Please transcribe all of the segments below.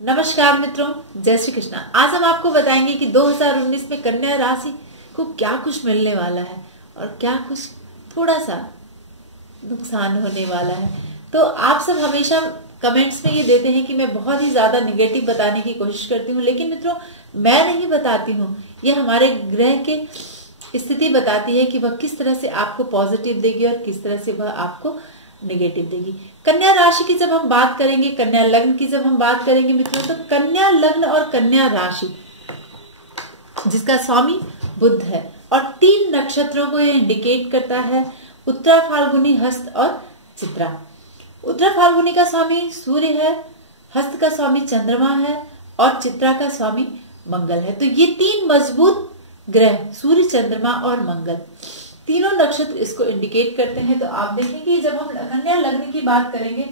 नमस्कार मित्रों, जय श्री कृष्णा। आज हम आपको बताएंगे कि 2019 में कन्या राशि को क्या कुछ मिलने वाला है और क्या कुछ थोड़ा सा नुकसान होने वाला है। तो आप सब हमेशा कमेंट्स में ये देते हैं कि मैं बहुत ही ज्यादा निगेटिव बताने की कोशिश करती हूँ, लेकिन मित्रों मैं नहीं बताती हूँ, ये हमारे ग्रह के स्थिति बताती है कि वह किस तरह से आपको पॉजिटिव देगी और किस तरह से वह आपको नेगेटिव देगी। कन्या राशि की जब हम बात करेंगे, कन्या लग्न की जब हम बात करेंगे मित्रों, तो कन्या लग्न और कन्या राशि जिसका स्वामी बुध है और 3 नक्षत्रों को यह इंडिकेट करता है, उत्तरा, फाल्गुनी, हस्त और चित्रा। उत्तरा फाल्गुनी का स्वामी सूर्य है, हस्त का स्वामी चंद्रमा है और चित्रा का स्वामी मंगल है। तो ये 3 मजबूत ग्रह सूर्य, चंद्रमा और मंगल, तीनों नक्षत्र इसको इंडिकेट करते हैं। तो आप देखेंगे जब हम कन्या लग्न की बात करेंगे,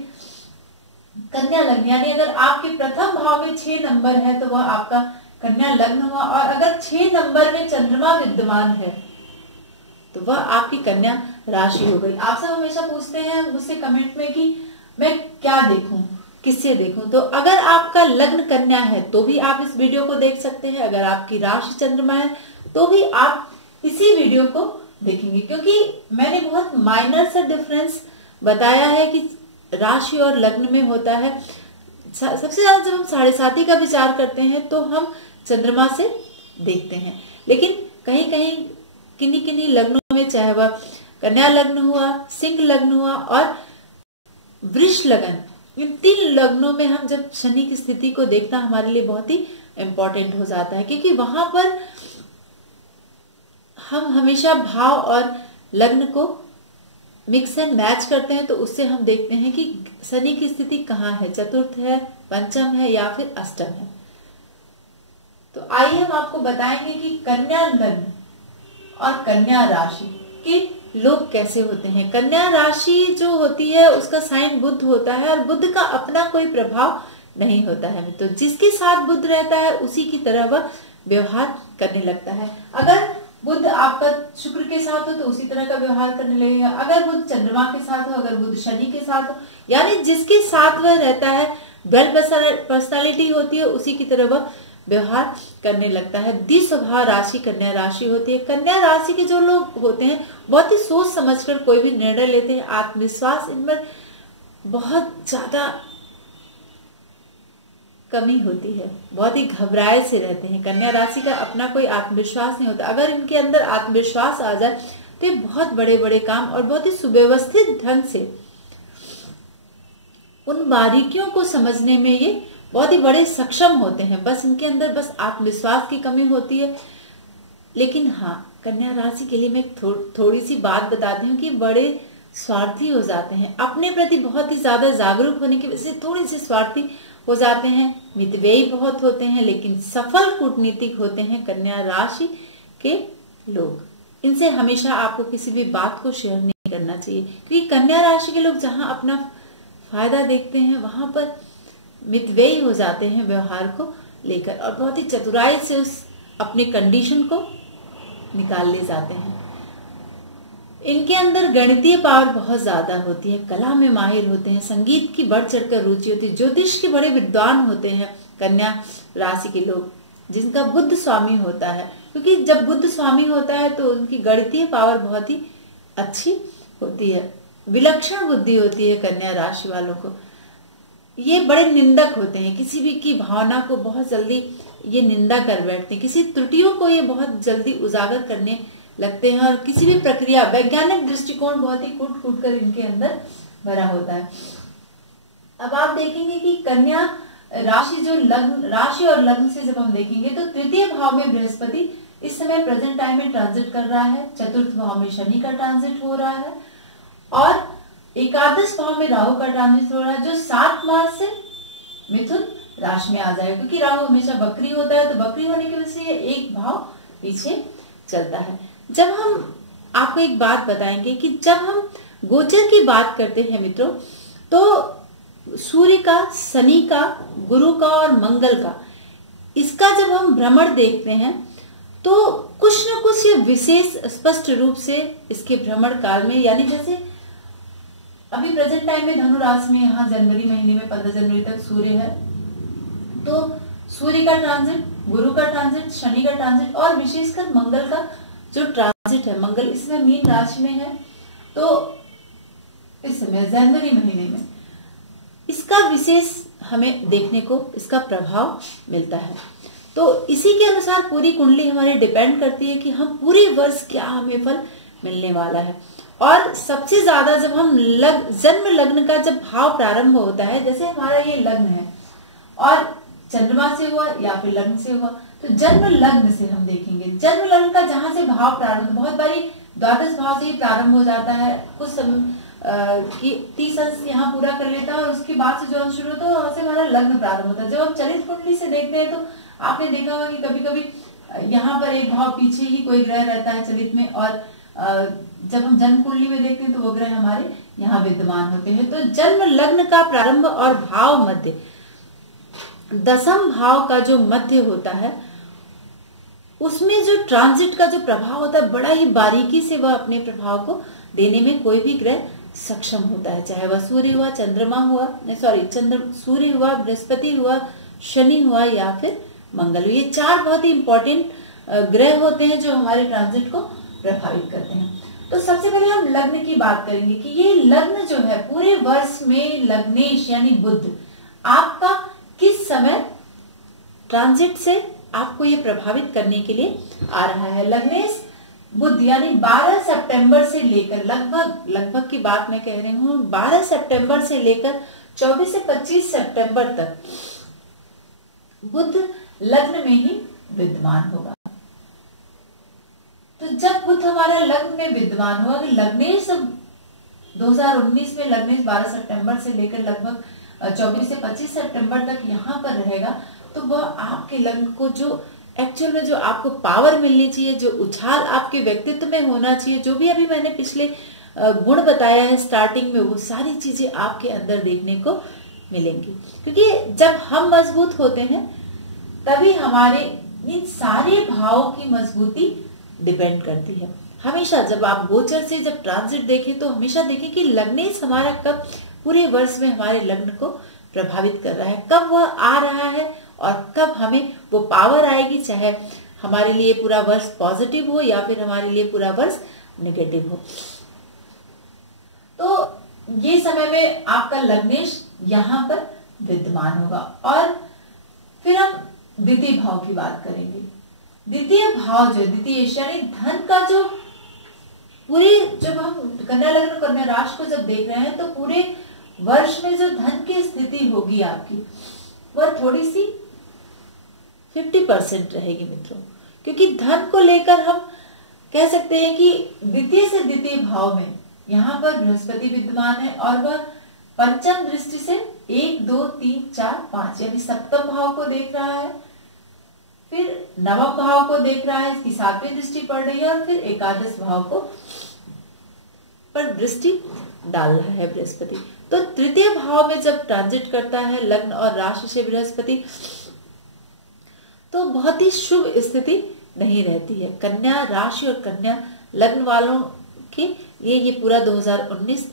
कन्या लग्न यानी अगर आपके प्रथम भाव में 6 नंबर है तो वह आपका कन्या लग्न हुआ, और अगर 6 नंबर में चंद्रमा विद्यमान है तो वह आपकी कन्या राशि हो गई। आप सब हमेशा पूछते हैं मुझसे कमेंट में कि मैं क्या देखूं, किससे देखूं। तो अगर आपका लग्न कन्या है तो भी आप इस वीडियो को देख सकते हैं, अगर आपकी राशि चंद्रमा है तो भी आप इसी वीडियो को देखेंगे, क्योंकि मैंने बहुत माइनर सा डिफरेंस बताया है कि राशि और लग्न में होता है। सबसे ज्यादा जब हम 7.5 का विचार करते हैं तो हम चंद्रमा से देखते हैं, लेकिन कहीं कहीं किन्हीं किन्हीं लग्नों में, चाहे वह कन्या लग्न हुआ, सिंह लग्न हुआ और वृष लग्न, इन 3 लग्नों में हम जब शनि की स्थिति को देखना हमारे लिए बहुत ही इंपॉर्टेंट हो जाता है, क्योंकि वहां पर हम हमेशा भाव और लग्न को मिक्स एंड मैच करते हैं। तो उससे हम देखते हैं कि शनि की स्थिति कहाँ है, चतुर्थ है, पंचम है या फिर अष्टम है। तो आइए हम आपको बताएंगे कि कन्या लग्न और कन्या राशि के लोग कैसे होते हैं। कन्या राशि जो होती है उसका साइन बुध होता है और बुध का अपना कोई प्रभाव नहीं होता है। तो जिसके साथ बुध रहता है उसी की तरह वह व्यवहार करने लगता है। अगर बुध आपका शुक्र के साथ हो तो उसी तरह का व्यवहार करने लगेगा, अगर बुध चंद्रमा के साथ हो, अगर बुध शनि के साथ हो, यानी जिसके साथ वह रहता है, वेल पर्सनालिटी होती है, उसी की तरह वह व्यवहार करने लगता है। द्विस्वभाव राशि कन्या राशि होती है। कन्या राशि के जो लोग होते हैं बहुत ही सोच समझकर कोई भी निर्णय लेते हैं, आत्मविश्वास इनमें बहुत ज्यादा कमी होती है, बहुत ही घबराए से रहते हैं। कन्या राशि का अपना कोई आत्मविश्वास नहीं होता। अगर इनके अंदर आत्मविश्वास आ जाए तो ये बहुत बड़े बड़े काम और बहुत ही सुव्यवस्थित ढंग से उन बारीकियों को समझने में ये बहुत ही बड़े सक्षम होते हैं। बस इनके अंदर बस आत्मविश्वास की कमी होती है। लेकिन हाँ, कन्या राशि के लिए मैं थोड़ी सी बात बताती हूँ कि बड़े स्वार्थी हो जाते हैं, अपने प्रति बहुत ही ज्यादा जागरूक होने की वजह से थोड़ी सी स्वार्थी हो जाते हैं, मितव्ययी बहुत होते हैं, लेकिन सफल कूटनीतिक होते हैं कन्या राशि के लोग। इनसे हमेशा आपको किसी भी बात को शेयर नहीं करना चाहिए, क्योंकि कन्या राशि के लोग जहां अपना फायदा देखते हैं वहां पर मितव्ययी हो जाते हैं व्यवहार को लेकर, और बहुत ही चतुराई से उस अपने कंडीशन को निकाल ले जाते हैं। इनके अंदर गणितीय पावर बहुत ज्यादा होती है, कला में माहिर होते हैं, संगीत की बढ़ चढ़कर रुचि होती है, ज्योतिष के बड़े विद्वान होते हैं कन्या राशि के लोग, जिनका बुध स्वामी होता है। क्योंकि जब बुध स्वामी होता है तो उनकी गणितीय पावर बहुत ही अच्छी होती है, विलक्षण बुद्धि होती है कन्या राशि वालों को। ये बड़े निंदक होते हैं, किसी भी की भावना को बहुत जल्दी ये निंदा कर बैठते हैं, किसी त्रुटियों को ये बहुत जल्दी उजागर करने लगते हैं, और किसी भी प्रक्रिया, वैज्ञानिक दृष्टिकोण बहुत ही कूट कूट कर इनके अंदर भरा होता है। अब आप देखेंगे कि कन्या राशि जो लग्न, राशि और लग्न से जब हम देखेंगे तो तृतीय भाव में बृहस्पति इस समय प्रेजेंट टाइम में ट्रांजिट कर रहा है, चतुर्थ भाव में शनि का ट्रांजिट हो रहा है और एकादश भाव में राहु का ट्रांजिट हो रहा है, जो 7 मार्च से मिथुन राशि में आ जाएगा। क्योंकि राहु हमेशा वक्री होता है, तो वक्री होने की वजह से एक भाव पीछे चलता है। जब हम आपको एक बात बताएंगे कि जब हम गोचर की बात करते हैं मित्रों, तो सूर्य का, शनि का, गुरु का और मंगल का, इसका जब हम भ्रमण देखते हैं तो कुछ न कुछ ये विशेष स्पष्ट रूप से इसके भ्रमण काल में, यानी जैसे अभी प्रेजेंट टाइम में धनु राशि में यहाँ जनवरी महीने में 15 जनवरी तक सूर्य है, तो सूर्य का ट्रांजिट, गुरु का ट्रांजिट, शनि का ट्रांजिट और विशेषकर मंगल का जो ट्रांजिट है, मंगल इसमें मीन राशि में है, तो इस समय जनवरी महीने में इसका विशेष हमें देखने को इसका प्रभाव मिलता है। तो इसी के अनुसार पूरी कुंडली हमारी डिपेंड करती है कि हम पूरे वर्ष क्या हमें फल मिलने वाला है। और सबसे ज्यादा जब हम जन्म लग्न का जब भाव प्रारंभ होता है, जैसे हमारा ये लग्न है और चंद्रमा से हुआ या फिर लग्न से हुआ, तो जन्म लग्न से हम देखेंगे। जन्म लग्न का जहां से भाव प्रारंभ, बहुत बारी द्वादश भाव से ही प्रारंभ हो जाता है, कुछ समय कि 30 अंश यहाँ पूरा कर लेता है और उसके बाद से जो अंश शुरू होता है वहां से हमारा लग्न प्रारंभ होता है। जब हम चलित कुंडली से देखते हैं तो आपने देखा होगा कि कभी कभी यहाँ पर एक भाव पीछे ही कोई ग्रह रहता है चलित में, और जब हम जन्म कुंडली में देखते हैं तो वो ग्रह हमारे यहाँ विद्यमान होते हैं। तो जन्म लग्न का प्रारंभ और भाव मध्य, दसम भाव का जो मध्य होता है, उसमें जो ट्रांजिट का जो प्रभाव होता है, बड़ा ही बारीकी से वह अपने प्रभाव को देने में कोई भी ग्रह सक्षम होता है, चाहे वह सूर्य हुआ, चंद्रमा हुआ, सूर्य हुआ, बृहस्पति हुआ, शनि हुआ या फिर मंगल हुआ। ये चार बहुत ही इंपॉर्टेंट ग्रह होते हैं जो हमारे ट्रांजिट को प्रभावित करते हैं। तो सबसे पहले हम लग्न की बात करेंगे कि ये लग्न जो है पूरे वर्ष में लग्नेश यानी बुध आपका किस समय ट्रांजिट से आपको ये प्रभावित करने के लिए आ रहा है। लग्नेश बुध यानी 12 सितंबर से लेकर लगभग की बात मैं कह रही हूँ, 12 सितंबर से लेकर 24 से 25 सितंबर तक बुध लग्न में ही विद्यमान होगा। तो जब बुध हमारा लग्न में विद्यमान हुआ, लग्नेश 2019 में लग्नेश 12 सितंबर से लेकर लगभग 24 से 25 सितंबर तक यहाँ पर रहेगा, तो वह आपके लग्न को जो एक्चुअल में जो आपको पावर मिलनी चाहिए, जो उछाल आपके व्यक्तित्व में होना चाहिए, जो भी अभी मैंने पिछले गुण बताया है स्टार्टिंग में, वो सारी चीजें आपके अंदर देखने को मिलेंगी। क्योंकि जब हम मजबूत होते हैं तभी हमारे इन सारे भावों की मजबूती डिपेंड करती है। हमेशा जब आप गोचर से जब ट्रांजिट देखें तो हमेशा देखें कि लग्नेश हमारा कब पूरे वर्ष में हमारे लग्न को प्रभावित कर रहा है, कब वह आ रहा है और कब हमें वो पावर आएगी, चाहे हमारे लिए पूरा वर्ष पॉजिटिव हो या फिर हमारे लिए पूरा वर्ष नेगेटिव हो। तो ये समय में आपका लग्नेश यहाँ पर विद्यमान होगा। और फिर हम द्वितीय भाव की बात करेंगे। द्वितीय भाव जो द्वितीय यानी धन का जो पूरे, जब हम कन्या लग्न कन्या राशि को जब देख रहे हैं तो पूरे वर्ष में जो धन की स्थिति होगी आपकी वह थोड़ी सी 50% रहेगी मित्रों, क्योंकि धन को लेकर हम कह सकते हैं कि द्वितीय से द्वितीय भाव में यहाँ पर बृहस्पति विद्यमान है और वह पंचम दृष्टि से 1, 2, 3, 4, 5 यानी सप्तम भाव को देख रहा है, फिर नवम भाव को देख रहा है, इसकी 7वीं दृष्टि पड़ रही है और फिर एकादश भाव को पर दृष्टि डाल रहा है बृहस्पति। तो तृतीय भाव में जब ट्रांजिट करता है लग्न और राशि से बृहस्पति, तो बहुत ही शुभ स्थिति नहीं रहती है। कन्या राशि और कन्या लग्न वालों के ये पूरा 2019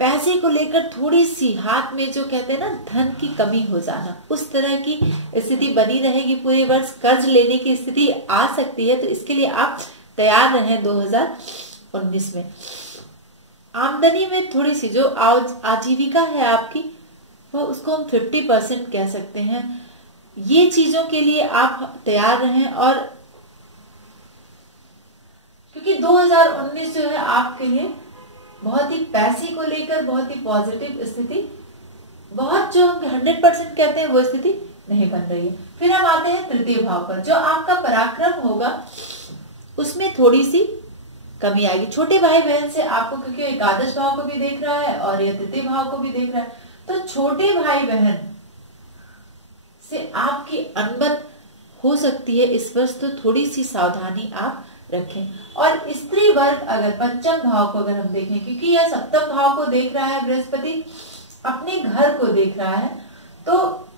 पैसे को लेकर थोड़ी सी हाथ में जो कहते हैं ना धन की कमी हो जाना, उस तरह की स्थिति बनी रहेगी पूरे वर्ष। कर्ज लेने की स्थिति आ सकती है, तो इसके लिए आप तैयार रहें 2019 में। आमदनी में थोड़ी सी जो आजीविका है आपकी, वह उसको हम 50% कह सकते हैं। ये चीजों के लिए आप तैयार रहें। और क्योंकि 2019 जो है आपके लिए बहुत ही पैसे को लेकर बहुत ही पॉजिटिव स्थिति, बहुत जो 100% कहते हैं वो स्थिति नहीं बन रही है। फिर हम आते हैं तृतीय भाव पर, जो आपका पराक्रम होगा उसमें थोड़ी सी कमी आएगी। छोटे भाई बहन से आपको, क्योंकि एकादश भाव को भी देख रहा है और यह तृतीय भाव को भी देख रहा है, तो छोटे भाई बहन से आपकी अनबन हो सकती है इस वर्ष, तो थोड़ी सी सावधानी आप रखें। और स्त्री वर्ग अगर पंचम भाव को अगर हम देखें, क्योंकि यह सप्तम भाव को देख रहा है बृहस्पति, अपने घर को देख रहा है, तो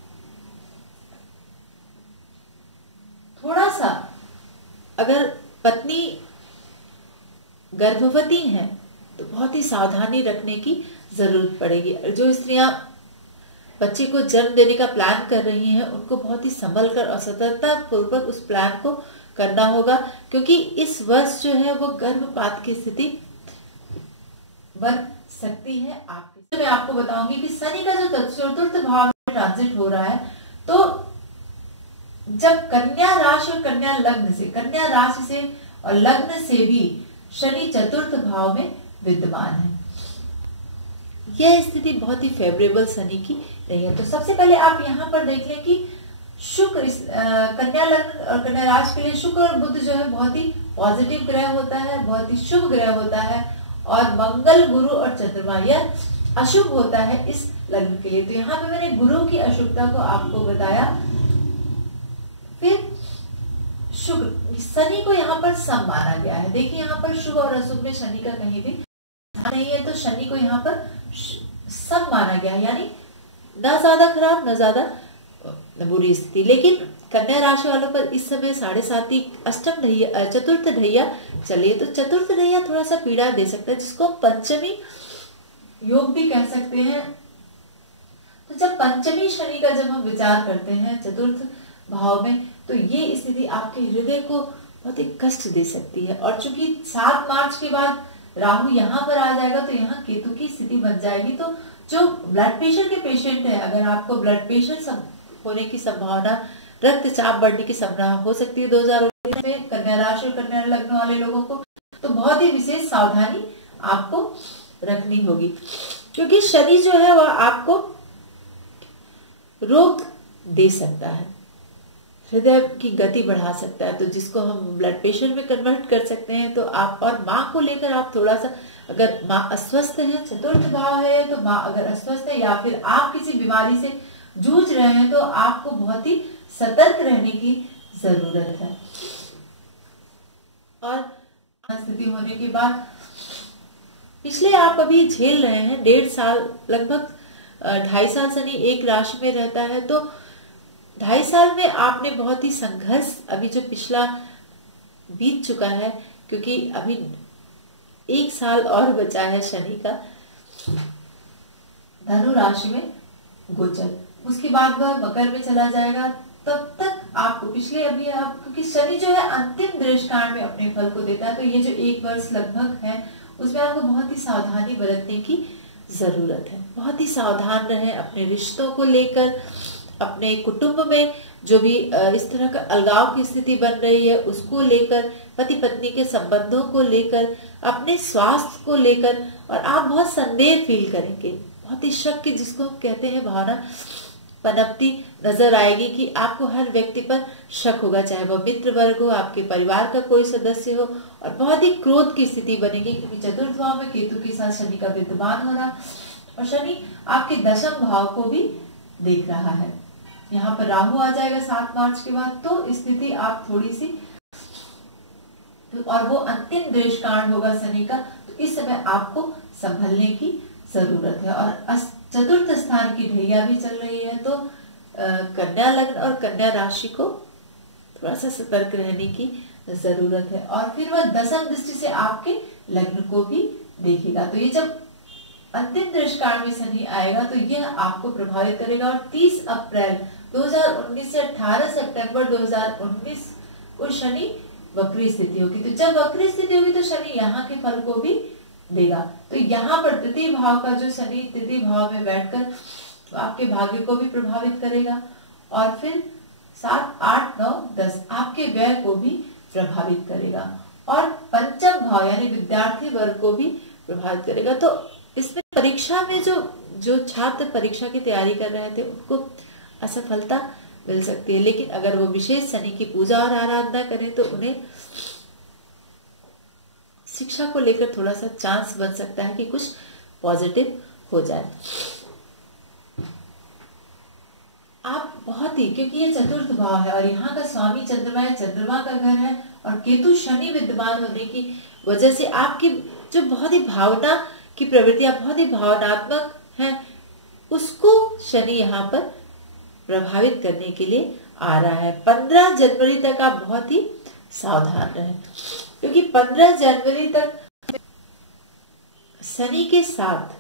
थोड़ा सा अगर पत्नी गर्भवती है तो बहुत ही सावधानी रखने की जरूरत पड़ेगी। जो स्त्रियां बच्चे को जन्म देने का प्लान कर रही हैं, उनको बहुत ही संभल कर और सतर्कता पूर्वक उस प्लान को करना होगा, क्योंकि इस वर्ष जो है वो गर्भपात की स्थिति बन सकती है आपके। तो मैं आपको बताऊंगी कि शनि का जो चतुर्थ भाव में ट्रांजिट हो रहा है, तो जब कन्या राशि और कन्या लग्न से, कन्या राशि से और लग्न से भी शनि चतुर्थ भाव में विद्यमान है, यह स्थिति बहुत ही फेवरेबल शनि की नहीं है। तो सबसे पहले आप यहाँ पर देख लें कि शुक्र, कन्या लग्न और कन्या राशि के लिए शुक्र और बुध जो है बहुत ही पॉजिटिव ग्रह होता है, बहुत ही शुभ ग्रह होता है, और मंगल, गुरु और चंद्रमा यह अशुभ होता है इस लग्न के लिए। तो यहाँ पे मैंने गुरु की अशुभता को आपको बताया। फिर शुक्र, शनि को यहाँ पर सम माना गया है। देखिए यहाँ पर शुभ और अशुभ में शनि का कहीं भी नहीं है, तो शनि को यहाँ पर सम माना गया है, यानी ना ज्यादा खराब ना ज्यादा बुरी स्थिति। लेकिन कन्या राशि वालों पर इस समय 7.5 अष्टम ढैया, चतुर्थ ढैया चलिए, तो चतुर्थ ढैया थोड़ा सा पीड़ा दे सकता है, जिसको पंचमी योग भी कह सकते हैं। तो जब पंचमी शनि का जब हम विचार करते हैं चतुर्थ भाव में, तो ये स्थिति आपके हृदय को बहुत ही कष्ट दे सकती है। और चूंकि 7 मार्च के बाद राहु यहाँ पर आ जाएगा, तो यहाँ केतु की स्थिति बन जाएगी। तो जो ब्लड प्रेशर के पेशेंट है, अगर आपको ब्लड प्रेशर होने की संभावना, रक्तचाप बढ़ने की संभावना हो सकती है 2019 में कन्या राशि और कन्या लग्न वाले लोगों को, तो बहुत ही विशेष सावधानी आपको रखनी होगी, क्योंकि शनि जो है वह आपको रोग दे सकता है, हृदय की गति बढ़ा सकता है, तो जिसको हम ब्लड प्रेशर में कन्वर्ट कर सकते हैं। तो आप, और माँ को लेकर आप थोड़ा सा, अगर माँ अस्वस्थ है, चतुर्थ भाव है, तो माँ अगर अस्वस्थ है या फिर आप किसी बीमारी से जूझ रहे हैं, तो आपको बहुत ही सतर्क रहने की जरूरत है। और स्थिति होने के बाद पिछले आप अभी झेल रहे हैं 1.5 साल, लगभग 2.5 साल शनि एक राशि में रहता है, तो 2.5 साल में आपने बहुत ही संघर्ष, अभी जो पिछला बीत चुका है, क्योंकि अभी 1 साल और बचा है शनि का धनु राशि में गोचर, उसके बाद वह मकर में चला जाएगा। तब तक आपको पिछले अभी आप, क्योंकि शनि जो है अंतिम दृष्टांत में अपने फल को देता है, तो ये जो 1 वर्ष लगभग है, उसमें आपको बहुत ही सावधानी बरतने की जरूरत है। बहुत ही सावधान रहें अपने रिश्तों को लेकर, अपने कुटुंब में जो भी इस तरह का अलगाव की स्थिति बन रही है उसको लेकर, पति पत्नी के संबंधों को लेकर, अपने स्वास्थ्य को लेकर, और आप बहुत संदेह फील करेंगे, बहुत ही शक की, जिसको हम कहते हैं भावना पनपती नजर आएगी, कि आपको हर व्यक्ति पर शक होगा, चाहे वह मित्र वर्ग हो, आपके परिवार का कोई सदस्य हो, और बहुत ही क्रोध की स्थिति बनेगी, क्योंकि चतुर्थ भाव में केतु के साथ शनि का विद्यमान हो रहा, और शनि आपके दशम भाव को भी देख रहा है। यहाँ पर राहु आ जाएगा 7 मार्च के बाद, तो स्थिति आप थोड़ी सी, और वो अंतिम दृष्टांत होगा शनि का, तो इस समय आपको संभलने की जरूरत है। और चतुर्थ स्थान की ढैया भी चल रही है, तो कन्या लग्न और कन्या राशि को थोड़ा सा सतर्क रहने की जरूरत है। और फिर वह दशम दृष्टि से आपके लग्न को भी देखेगा, तो ये जब अंतिम दृष्टांत में शनि आएगा, तो यह आपको प्रभावित करेगा। और 30 अप्रैल 2019 से 18 सितंबर 2019 को शनि वक्री स्थिति होगी। तो जब वक्री स्थिति होगी, तो शनि यहाँ के फल को भी देगा। तो यहाँ पर तृतीय भाव का जो शनि तृतीय भाव में बैठकर तो आपके भाग्य को भी प्रभावित करेगा, और फिर 7, 8, 9, 10 आपके व्यय को भी प्रभावित करेगा, और पंचम भाव यानी विद्यार्थी वर्ग को भी प्रभावित करेगा। तो इसमें परीक्षा में जो छात्र परीक्षा की तैयारी कर रहे थे, उनको असफलता मिल सकती है, लेकिन अगर वो विशेष शनि की पूजा और आराधना करें, तो उन्हें शिक्षा को लेकर थोड़ा सा चांस बन सकता है कि कुछ पॉजिटिव हो जाए। आप बहुत ही, क्योंकि ये चतुर्थ भाव है और यहाँ का स्वामी चंद्रमा है, चंद्रमा का घर है, और केतु शनि विद्यमान होने की वजह से आपकी जो बहुत ही भावना की प्रवृत्तियां, बहुत ही भावनात्मक है, उसको शनि यहाँ पर प्रभावित करने के लिए आ रहा है। 15 जनवरी तक आप बहुत ही सावधान रहें, क्योंकि 15 जनवरी तक शनि के साथ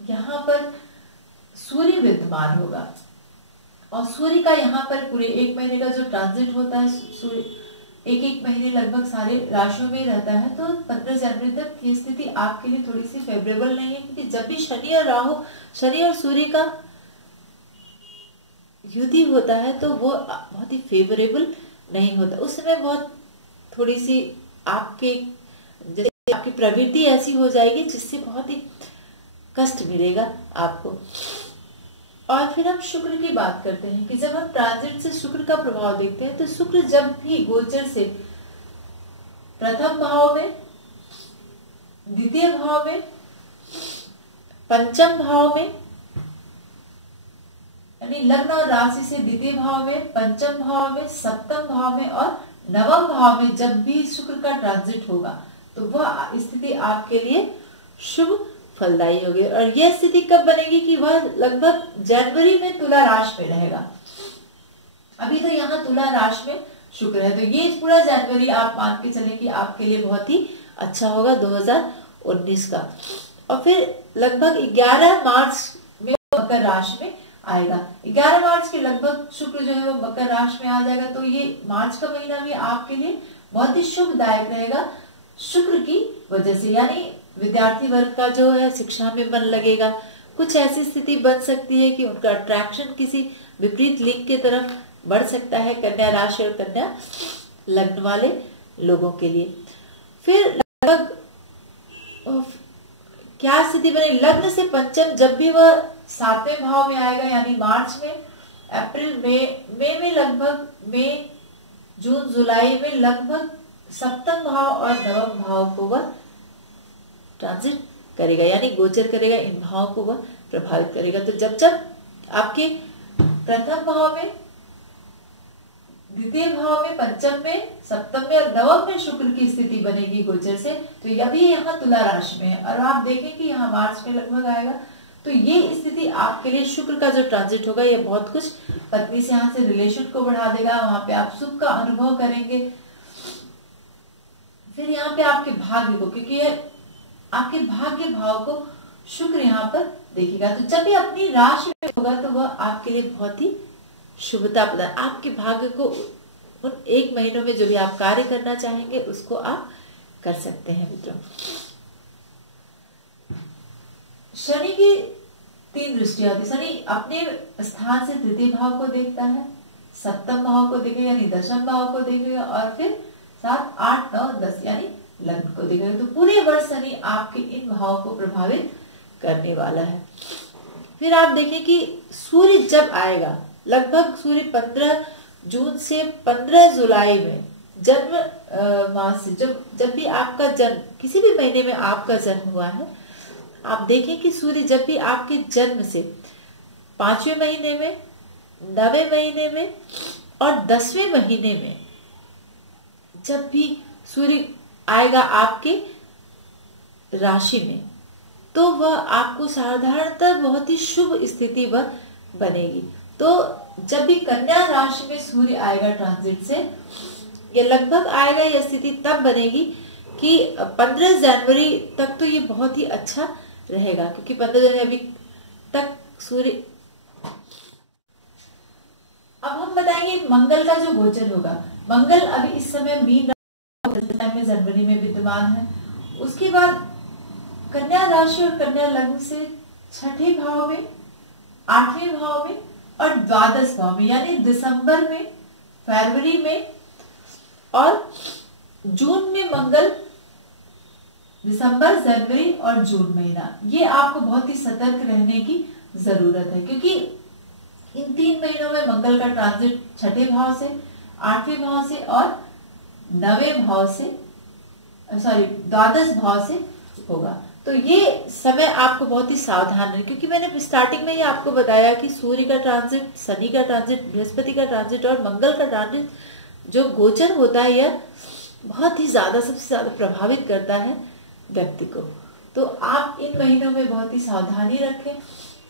यहाँ पर सूर्य विद्यमान होगा। और सूर्य का यहाँ पर पूरे एक महीने का जो ट्रांजिट होता है, सूर्य एक महीने लगभग सारे राशियों में रहता है, तो 15 जनवरी तक ये स्थिति आपके लिए थोड़ी सी फेवरेबल नहीं है, क्योंकि जब भी शनि और राहु, शनि और सूर्य का युति होता है तो वो बहुत ही फेवरेबल नहीं होता। उस समय बहुत थोड़ी सी आपके जैसे आपकी प्रवृत्ति ऐसी हो जाएगी जिससे बहुत ही कष्ट मिलेगा आपको। और फिर हम शुक्र की बात करते हैं कि जब हम ट्रांजिट से शुक्र का प्रभाव देखते हैं, तो शुक्र जब भी गोचर से प्रथम भाव में, द्वितीय भाव में, पंचम भाव में, यानी लग्न और राशि से द्वितीय भाव में, पंचम भाव में, सप्तम भाव में और नवम भाव में जब भी शुक्र का ट्रांजिट होगा, तो वह स्थिति आपके लिए शुभ फलदायी होगी। और यह स्थिति कब बनेगी कि वह लगभग जनवरी में तुला राशि में रहेगा। अभी तो यहाँ तुला राशि में शुक्र है, तो ये पूरा जनवरी आप मान के चलें कि आपके लिए बहुत ही अच्छा होगा 2019 का। और फिर लगभग 11 मार्च में मकर राशि में आएगा। 11 मार्च के लगभग शुक्र जो है वो मकर राशि में आ जाएगा, तो ये मार्च का महीना भी आपके लिए बहुत ही शुभदायक रहेगा शुक्र की वजह से। यानी विद्यार्थी वर्ग का जो है शिक्षा में मन लगेगा। कुछ ऐसी स्थिति बन सकती है कि उनका अट्रैक्शन किसी विपरीत लिंग की तरफ बढ़ सकता है, कन्या राशि और कन्या लग्न वाले लोगों के लिए। फिर लगभग क्या स्थिति बने, लग्न से पंचम जब भी वह 7वें भाव में आएगा, यानी मार्च में, अप्रैल मई में लगभग, मई जून जुलाई में लगभग सप्तम भाव और नवम भाव को वह ट्रांजिट करेगा, यानी गोचर करेगा, इन भाव को वह प्रभावित करेगा। तो जब जब आपके प्रथम भाव में, द्वितीय भाव में, पंचम में, सप्तम में और नवम में शुक्र की स्थिति बनेगी गोचर से, तो यह भी यहाँ तुला राशि में है। और आप देखें कि यहाँ मार्च में लगभग आएगा, तो ये स्थिति आपके लिए शुक्र का जो ट्रांजिट होगा, ये बहुत कुछ पत्नी से यहाँ से रिलेशन को बढ़ा देगा, वहां पे आप सुख का अनुभव करेंगे। फिर यहाँ पे आपके भाग्य को, क्योंकि आपके भाग्य भाव को शुक्र यहाँ पर देखेगा, तो जब भी अपनी राशि में होगा तो वह आपके लिए बहुत ही शुभता प्रदान, आपके भाग्य को उन एक महीनों में जो भी आप कार्य करना चाहेंगे उसको आप कर सकते हैं। मित्रों, शनि की 3 दृष्टियां होती। शनि अपने स्थान से तृतीय भाव को देखता है, सप्तम भाव को देखेगा यानी दशम भाव को देखेगा, और फिर 7, 8, 9, 10 यानी लग्न को देखेगा। तो पूरे वर्ष शनि आपके इन भाव को प्रभावित करने वाला है। फिर आप देखें कि सूर्य जब आएगा, लगभग सूर्य 15 जून से 15 जुलाई में जन्म मास से, जब भी आपका जन्म, किसी भी महीने में आपका जन्म हुआ है, आप देखें कि सूर्य जब भी आपके जन्म से 5वें महीने में, 9वें महीने में और 10वें महीने में जब भी सूर्य आएगा आपके राशि में, तो वह आपको साधारणतः बहुत ही शुभ स्थिति वह बनेगी। तो जब भी कन्या राशि में सूर्य आएगा ट्रांजिट से, ये लगभग आएगा, यह स्थिति तब बनेगी कि 15 जनवरी तक तो ये बहुत ही अच्छा रहेगा, क्योंकि 15 जनवरी अभी तक सूर्य। अब हम बताएंगे मंगल का जो गोचर होगा। मंगल अभी इस समय मीन में जनवरी में विद्यमान है। उसके बाद कन्या राशि और कन्या लग्न से 6ठे भाव में, 8वें भाव में और द्वादश भाव में, यानी दिसंबर में, फरवरी में और जून में मंगल, दिसंबर, जनवरी और जून महीना, ये आपको बहुत ही सतर्क रहने की जरूरत है, क्योंकि इन 3 महीनों में मंगल का ट्रांजिट 6ठे भाव से, 8वें भाव से और 9वें भाव से, द्वादश भाव से होगा। तो ये समय आपको बहुत ही सावधान है, क्योंकि मैंने स्टार्टिंग में ही आपको बताया कि सूर्य का ट्रांजिट, शनि का ट्रांजिट, बृहस्पति का ट्रांजिट और मंगल का ट्रांजिट जो गोचर होता है, यह बहुत ही ज्यादा, सबसे ज्यादा प्रभावित करता है व्यक्ति को। तो आप इन महीनों में बहुत ही सावधानी रखें।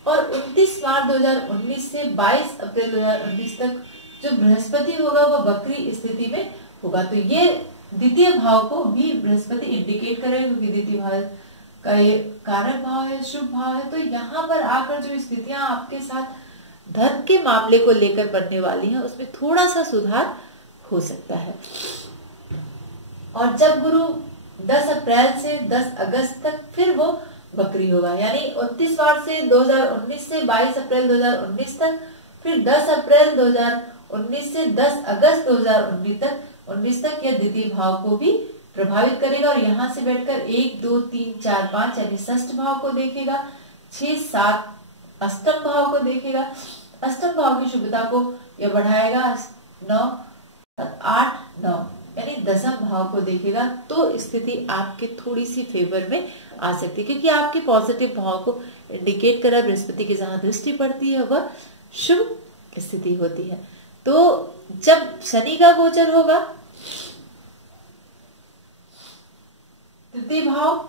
और 29 मार्च 2019 से 22 अप्रैल 2019 तक जो बृहस्पति होगा वह वक्री स्थिति में होगा। तो ये द्वितीय भाव को भी बृहस्पति इंडिकेट करेगा, क्योंकि द्वितीय भाव का ये कारक भाव है, शुभ भाव है। तो यहाँ पर आकर जो स्थितियां आपके साथ धन के मामले को लेकर बनने वाली हैं, उसमें थोड़ा सा सुधार हो सकता है। और जब गुरु 10 अप्रैल से 10 अगस्त तक फिर वो वक्री होगा, यानी 29 मार्च से 2019 से 22 अप्रैल 2019 तक, फिर 10 अप्रैल 2019 से 10 अगस्त 2019 तक यह द्वितीय भाव को भी प्रभावित करेगा। और यहाँ से बैठकर 1, 2, 3, 4, 5 यानी षष्ठ भाव को देखेगा, 6, 7 अष्टम भाव को देखेगा। अष्टम भाव की शुभता को यह बढ़ाएगा, 9, 8, 9 यानी दसम भाव को देखेगा। तो स्थिति आपके थोड़ी सी फेवर में आ सकती है, क्योंकि आपके पॉजिटिव भाव को इंडिकेट करा बृहस्पति की जहां दृष्टि पड़ती है वह शुभ स्थिति होती है। तो जब शनि का गोचर होगा, तृतीय भाव,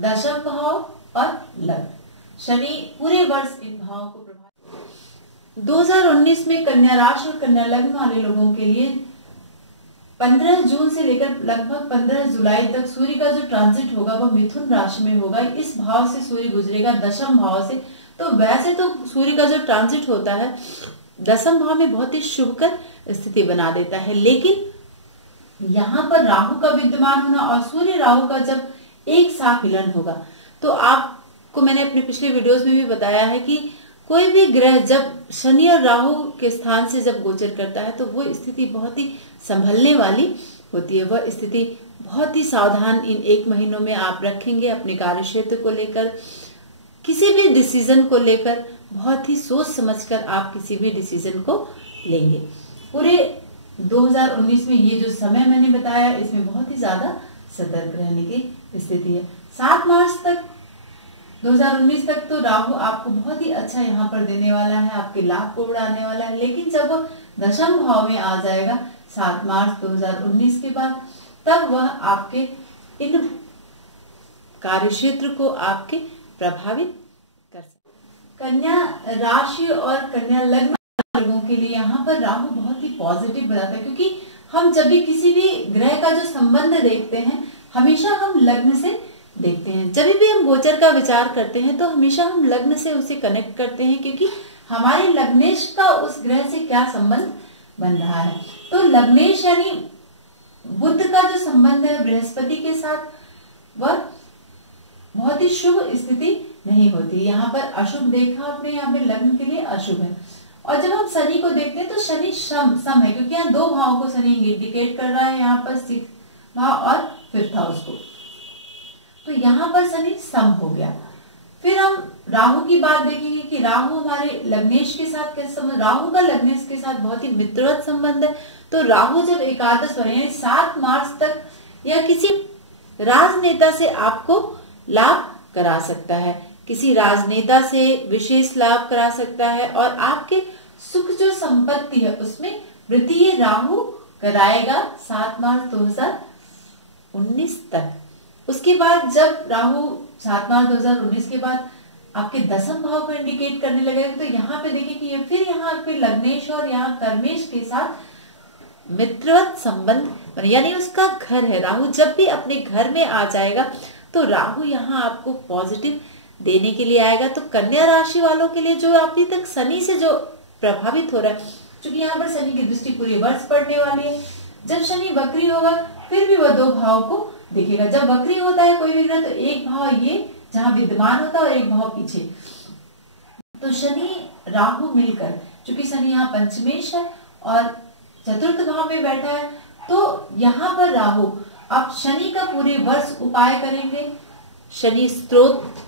दशम भाव और लग्न, शनि पूरे वर्ष इन भावों को प्रभावित। 2019 में कन्या राशि और कन्या लग्न वाले लोगों के लिए 15 जून से लेकर लगभग 15 जुलाई तक सूर्य का जो ट्रांजिट होगा वह मिथुन राशि में होगा। इस भाव से सूर्य गुजरेगा दशम भाव से। तो वैसे तो सूर्य का जो ट्रांजिट होता है दशम भाव में बहुत ही शुभकर स्थिति बना देता है, लेकिन यहाँ पर राहु का विद्यमान होना और सूर्य राहु का जब एक साथ मिलन होगा, तो आपको मैंने अपने पिछले वीडियोस में भी बताया है कि कोई भी ग्रह जब शनि और राहु के स्थान से जब गोचर करता है तो वो स्थिति बहुत ही संभलने वाली होती है। वह स्थिति बहुत ही सावधान इन 1 महीनों में आप रखेंगे। अपने कार्य क्षेत्र को लेकर, किसी भी डिसीजन को लेकर बहुत ही सोच समझकर आप किसी भी डिसीजन को लेंगे। पूरे 2019 में ये जो समय मैंने बताया इसमें बहुत ही ज्यादा सतर्क रहने की स्थिति है। 7 मार्च तक 2019 तक तो राहु आपको बहुत ही अच्छा यहाँ पर देने वाला है, आपके लाभ को बढ़ाने वाला है। लेकिन जब वह दशम भाव में आ जाएगा 7 मार्च 2019 के बाद, तब वह आपके इन कार्यक्षेत्र को आपके प्रभावित कर सकता है। कन्या राशि और कन्या लग्न लोगों के लिए यहाँ पर राहु बहुत ही पॉजिटिव बनाता है, क्योंकि हम जब भी किसी भी ग्रह का जो संबंध देखते हैं हमेशा हम लग्न से देखते हैं। जब भी हम गोचर का विचार करते हैं तो हमेशा हम लग्न से उसे कनेक्ट करते हैं, क्योंकि हमारे लग्नेश का उस ग्रह से क्या संबंध बन रहा है। तो लग्नेश यानी बुध का जो संबंध है बृहस्पति के साथ, वह बहुत ही शुभ स्थिति नहीं होती। यहाँ पर अशुभ देखा आपने, यहाँ पे लग्न के लिए अशुभ है। और जब हम शनि को देखते हैं तो शनि सम है, क्योंकि यहाँ 2 भावों को शनि इंडिकेट कर रहा है, यहाँ पर 6th भाव और 5th हाउस को। तो यहाँ पर शनि सम हो गया। फिर हम राहु की बात देखेंगे कि राहु हमारे लग्नेश के साथ कैसे संबंध, राहु का लग्नेश के साथ बहुत ही मित्रवत संबंध है। तो राहु जब एकादश हो यानी 7 मार्च तक यह किसी राजनेता से आपको लाभ करा सकता है, किसी राजनेता से विशेष लाभ करा सकता है। और आपके सुख जो संपत्ति है उसमें वृद्धि ये राहु कराएगा 7 मार्च 2019 तक। उसके बाद जब राहु 7 मार्च 2019 के बाद आपके दशम भाव को इंडिकेट करने लगेगा, तो यहाँ पे देखिए कि ये फिर यहाँ पे लग्नेश और यहाँ कर्मेश के साथ मित्रवत संबंध, यानी उसका घर है। राहु जब भी अपने घर में आ जाएगा तो राहु यहाँ आपको पॉजिटिव देने के लिए आएगा। तो कन्या राशि वालों के लिए जो अभी तक शनि से जो प्रभावित हो रहा है, क्योंकि यहाँ पर शनि की दृष्टि पूरे वर्ष पड़ने वाली है। जब शनि वक्री होगा फिर भी वह 2 भाव को देखिएगा। जब वक्री होता है कोई भी ग्रह तो एक भाव ये जहां विद्यमान होता है और एक भाव पीछे। तो शनि राहु मिलकर, चूंकि शनि यहाँ पंचमेश है और चतुर्थ भाव में बैठा है, तो यहाँ पर राहु आप शनि का पूरे वर्ष उपाय करेंगे। शनि स्तोत्र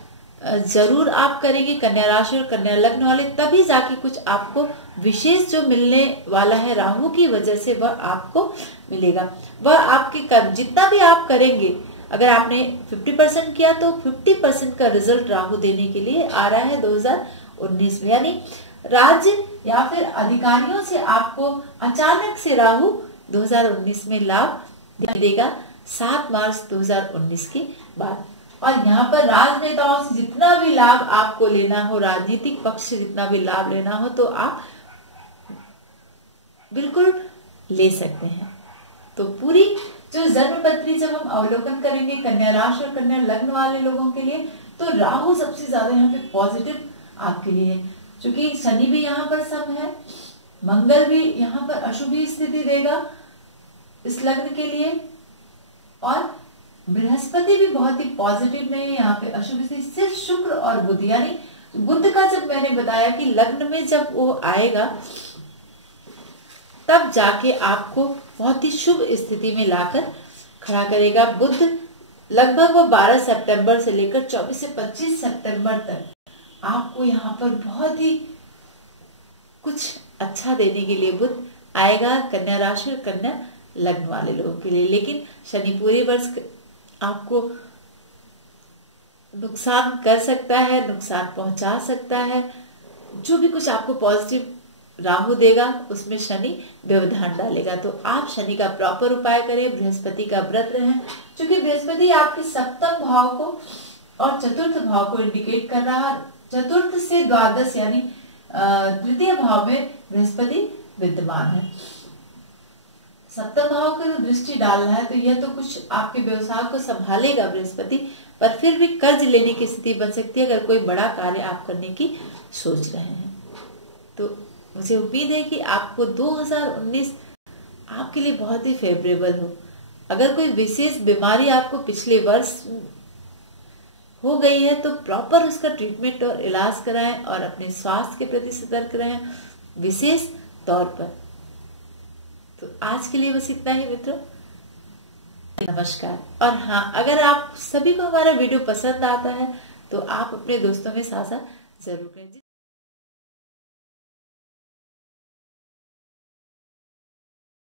जरूर आप करेंगे कन्या राशि और कन्या लग्न वाले, तभी जाके कुछ आपको विशेष जो मिलने वाला है राहु की वजह से वह आपको मिलेगा। वह आपके कर्म जितना भी आप करेंगे, अगर आपने 50% किया तो 50% का रिजल्ट राहु देने के लिए आ रहा है 2019 में। यानी राज्य या फिर अधिकारियों से आपको अचानक से राहु 2019 में लाभ देगा 7 मार्च 2019 के बाद। और यहाँ पर राजनेताओं से जितना भी लाभ आपको लेना हो, राजनीतिक पक्ष से जितना भी लाभ लेना हो, तो आप बिल्कुल ले सकते हैं। तो पूरी जो जन्म पत्री जब हम अवलोकन करेंगे कन्या राशि और कन्या लग्न वाले लोगों के लिए, तो राहु सबसे ज्यादा यहाँ पे पॉजिटिव आपके लिए है, क्योंकि शनि भी यहाँ पर सम है, मंगल भी यहाँ पर अशुभ स्थिति देगा इस लग्न के लिए, और बृहस्पति भी बहुत ही पॉजिटिव नहीं है यहाँ पे, अशुभ स्थिति। सिर्फ शुक्र और बुध, यानी बुध का जब मैंने बताया कि लग्न में जब वो आएगा तब जाके आपको बहुत ही शुभ स्थिति में लाकर खड़ा करेगा। बुध लगभग वो 12 सितंबर से लेकर 24 से 25 सितंबर तक आपको यहाँ पर बहुत ही कुछ अच्छा देने के लिए बुध आएगा कन्या राशि और कन्या लग्न वाले लोगों के लिए। लेकिन शनि पूरे वर्ष आपको नुकसान कर सकता है, नुकसान पहुंचा सकता है। जो भी कुछ आपको पॉजिटिव राहु देगा उसमें शनि व्यवधान डालेगा। तो आप शनि का प्रॉपर उपाय करें, बृहस्पति का व्रत रहें, क्योंकि बृहस्पति आपके सप्तम भाव को और चतुर्थ भाव को इंडिकेट कर रहा है। चतुर्थ से द्वादश यानी तृतीय भाव में बृहस्पति विद्यमान है। सप्तम भाव को दृष्टि डालना है, तो यह तो कुछ आपके व्यवसाय को संभालेगा बृहस्पति, पर फिर भी कर्ज लेने की स्थिति बन सकती है अगर कोई बड़ा कार्य आप करने की सोच रहे हैं। तो मुझे उम्मीद है कि आपको 2019 आपके लिए बहुत ही फेवरेबल हो। अगर कोई विशेष बीमारी आपको पिछले वर्ष हो गई है तो प्रॉपर उसका ट्रीटमेंट और इलाज कराएं और अपने स्वास्थ्य के प्रति सतर्क रहें विशेष तौर पर। तो आज के लिए बस इतना ही मित्रों, नमस्कार। और हाँ, अगर आप सभी को हमारा वीडियो पसंद आता है तो आप अपने दोस्तों में साझा जरूर करें।